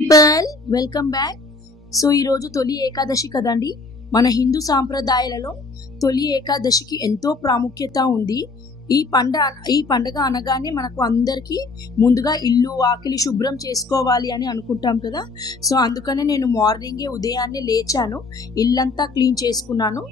People welcome back. So ఈరోజు తొలి ఏకాదశి కదండి. మన హిందూ సాంప్రదాయాలలో తొలి ఏకాదశికి ఎంతో ప్రాముఖ్యత ఉంది. ఈ పండగ అనగానే మనకు అందరికీ ముందుగా ఇల్లు వాకిలి శుభ్రం చేసుకోవాలి అని అనుకుంటాం కదా. సో అందుకనే నేను మార్నింగే ఉదయాన్నే లేచాను, ఇల్లంతా క్లీన్ చేసుకున్నాను.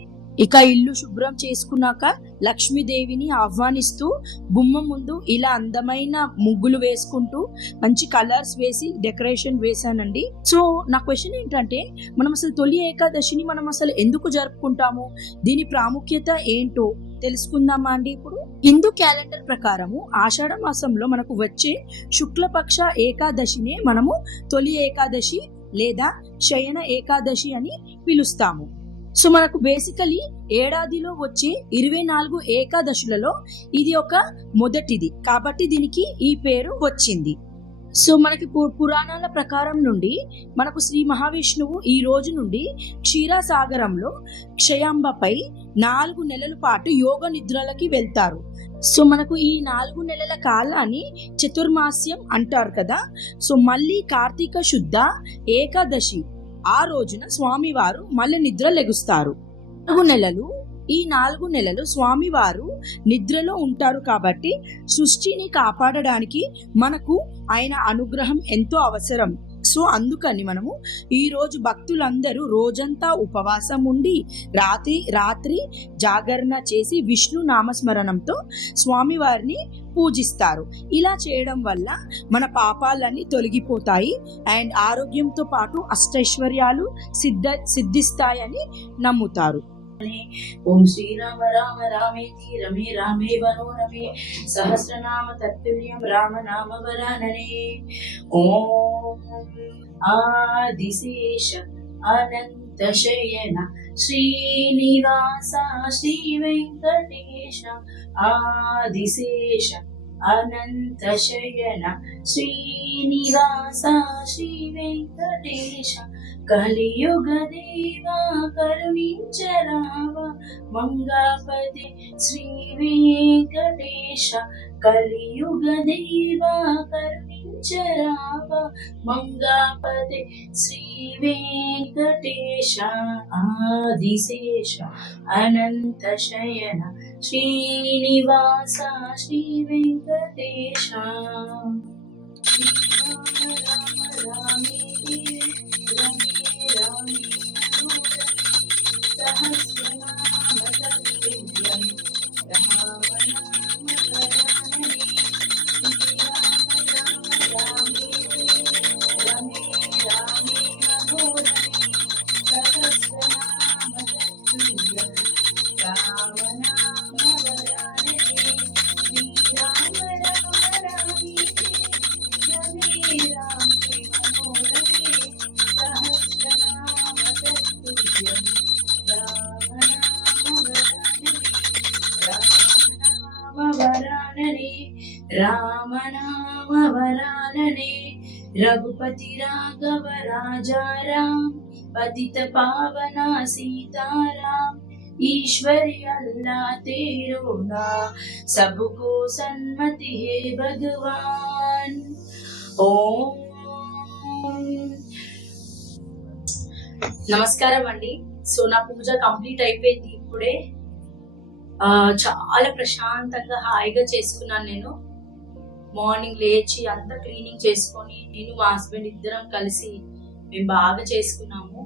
ఇక ఇల్లు శుభ్రం చేసుకున్నాక లక్ష్మీదేవిని ఆహ్వానిస్తూ గుమ్మం ముందు ఇలా అందమైన ముగ్గులు వేసుకుంటూ మంచి కలర్స్ వేసి డెకరేషన్ వేశానండి. సో నా క్వశ్చన్ ఏంటంటే, మనం అసలు తొలి ఏకాదశిని మనం అసలు ఎందుకు జరుపుకుంటాము, దీని ప్రాముఖ్యత ఏంటో తెలుసుకుందామా అండి. ఇప్పుడు హిందూ క్యాలెండర్ ప్రకారము ఆషాఢ మాసంలో మనకు వచ్చే శుక్లపక్ష ఏకాదశినే మనము తొలి ఏకాదశి లేదా శయన ఏకాదశి అని పిలుస్తాము. సో మనకు బేసికలీ ఏడాదిలో వచ్చే 24 ఏకాదశులలో ఇది ఒక మొదటిది కాబట్టి దీనికి ఈ పేరు వచ్చింది. సో మనకి పురాణాల ప్రకారం నుండి మనకు శ్రీ మహావిష్ణువు ఈ రోజు నుండి క్షీరసాగరంలో క్షయాంబపై 4 నెలల పాటు యోగ నిద్రలకి వెళ్తారు. సో మనకు ఈ 4 నెలల కాలాన్ని చతుర్మాస్యం అంటారు కదా. సో మళ్ళీ కార్తీక శుద్ధ ఏకాదశి ఆ రోజున స్వామివారు మళ్ళీ నిద్ర లెగుస్తారు. 4 నెలలు స్వామివారు నిద్రలో ఉంటారు కాబట్టి సృష్టిని కాపాడడానికి మనకు ఆయన అనుగ్రహం ఎంతో అవసరం. సో అందుకని మనము ఈ రోజు భక్తులందరూ రోజంతా ఉపవాసం ఉండి రాత్రి జాగరణ చేసి విష్ణు నామస్మరణంతో స్వామివారిని పూజిస్తారు. ఇలా చేయడం వల్ల మన పాపాలన్నీ తొలగిపోతాయి అండ్ ఆరోగ్యంతో పాటు అష్టైశ్వర్యాలు సిద్ధిస్తాయని నమ్ముతారు. ఓం శ్రీరామ రామ రామేతి రమే రామే మనోరమే సహస్రనామ తత్తుల్యం రామనామ వరాననే. ఓం ఆదిశేష అనంత శయన శ్రీనివాస శ్రీ వెంకటేశ. ఆదిశేష అనంత శయన శ్రీనివాస శ్రీ వెంకటేశ. కలియుగ దేవా కరుణించరావా మంగాపతి శ్రీ వెంకటేశ. కలియుగ దేవా కరుణించరావా మంగాపతి శ్రీ వెంకటేశ. ఆదిశేష అనంత శయన శ్రీనివాస శ్రీ వెంకటేశ. రామనామ వరాననే రఘుపతి రాఘవ రాజారాం పతిత పావన సీతారాం. ईश्वरी अल्लाह तेरो ना सबको सन्मति है भगवान. ఓం నమస్కారం అండి. సో నా పూజ కంప్లీట్ అయిపోయింది ఇప్పుడే. చాలా ప్రశాంతంగా హాయిగా చేసుకున్నాను. నేను మార్నింగ్ లేచి అంతా క్లీనింగ్ చేసుకొని నేను మా హస్బెండ్ ఇద్దరం కలిసి మేము బాగా చేసుకున్నాము.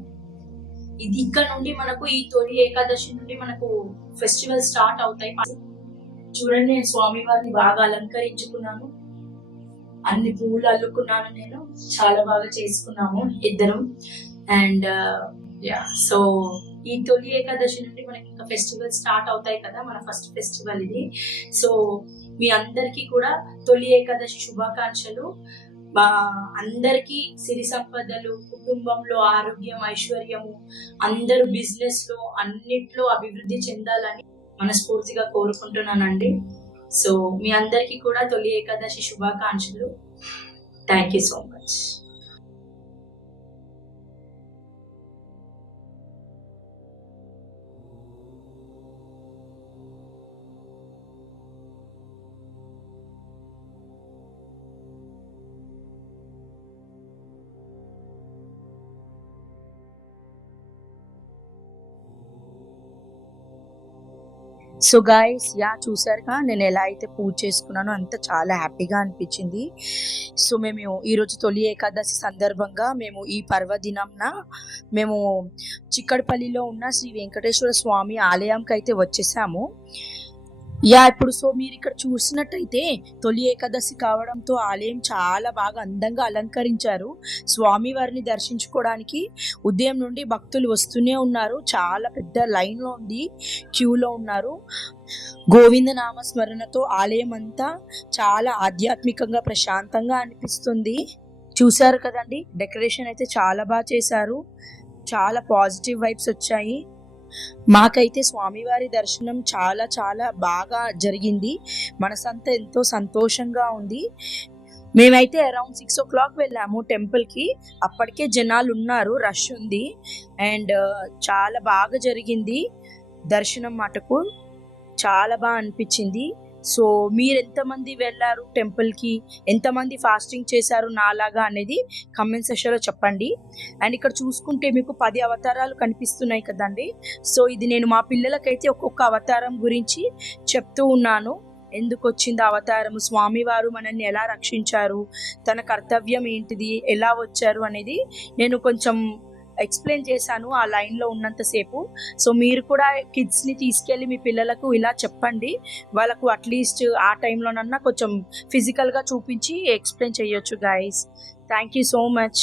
ఇది ఇక్కడ నుండి మనకు ఈ తొలి ఏకాదశి నుండి మనకు ఫెస్టివల్ స్టార్ట్ అవుతాయి. చూడండి, నేను స్వామి వారిని బాగా అలంకరించుకున్నాను, అన్ని పూలు అల్లుకున్నాను. నేను చాలా బాగా చేసుకున్నాము ఇద్దరం. అండ్ సో ఈ తొలి ఏకాదశి నుండి మనకి ఇంకా ఫెస్టివల్ స్టార్ట్ అవుతాయి కదా. మన ఫస్ట్ ఫెస్టివల్ ఇది. సో మీ అందరికీ కూడా తొలి ఏకాదశి శుభాకాంక్షలు. అందరికీ సిరి సంపదలు, కుటుంబంలో ఆరోగ్యం, ఐశ్వర్యము, అందరూ బిజినెస్ లో అన్నిట్లో అభివృద్ధి చెందాలని మనస్ఫూర్తిగా కోరుకుంటున్నానండి. సో మీ అందరికీ కూడా తొలి ఏకాదశి శుభాకాంక్షలు. Thank you so much. So guys చూసారుగా నేను ఎలా అయితే పూజ చేసుకున్నానో అంత చాలా హ్యాపీగా అనిపించింది. సో మేము ఈరోజు తొలి ఏకాదశి సందర్భంగా మేము ఈ పర్వదినంన మేము చిక్కడపల్లిలో ఉన్న శ్రీ వెంకటేశ్వర స్వామి ఆలయంకి అయితే వచ్చేసాము. ఇప్పుడు సో మీరు ఇక్కడ చూసినట్టయితే తొలి ఏకాదశి కావడంతో ఆలయం చాలా బాగా అందంగా అలంకరించారు. స్వామివారిని దర్శించుకోవడానికి ఉదయం నుండి భక్తులు వస్తూనే ఉన్నారు. చాలా పెద్ద లైన్లో ఉంది, క్యూలో ఉన్నారు. గోవింద నామ స్మరణతో ఆలయం అంతా చాలా ఆధ్యాత్మికంగా ప్రశాంతంగా అనిపిస్తుంది. చూసారు కదండి, డెకరేషన్ అయితే చాలా బాగా చేశారు. చాలా పాజిటివ్ వైబ్స్ వచ్చాయి. మాకైతే స్వామివారి దర్శనం చాలా చాలా బాగా జరిగింది. మనసంతా ఎంతో సంతోషంగా ఉంది. మేమైతే అరౌండ్ 6 o'clock వెళ్ళాము టెంపుల్కి. అప్పటికే జనాలు ఉన్నారు, రష్ ఉంది. అండ్ చాలా బాగా జరిగింది దర్శనం. మటుకు చాలా బాగా అనిపించింది. సో మీరు ఎంతమంది వెళ్ళారు టెంపుల్కి, ఎంతమంది ఫాస్టింగ్ చేశారు నాలాగా అనేది కమెంట్ సెక్షన్లో చెప్పండి. అండ్ ఇక్కడ చూసుకుంటే మీకు 10 అవతారాలు కనిపిస్తున్నాయి కదండి. సో ఇది నేను మా పిల్లలకైతే ఒక్కొక్క అవతారం గురించి చెప్తూ ఉన్నాను. ఎందుకు వచ్చింది అవతారం, స్వామివారు మనల్ని ఎలా రక్షించారు, తన కర్తవ్యం ఏంటిది, ఎలా వచ్చారు అనేది నేను కొంచెం ఎక్స్ప్లెయిన్ చేశాను ఆ లైన్లో ఉన్నంతసేపు. సో మీరు కూడా కిడ్స్ని తీసుకెళ్ళి మీ పిల్లలకు ఇలా చెప్పండి. వాళ్ళకు అట్లీస్ట్ ఆ టైంలోనన్నా కొంచెం ఫిజికల్గా చూపించి ఎక్స్ప్లెయిన్ చేయొచ్చు guys. Thank you so much.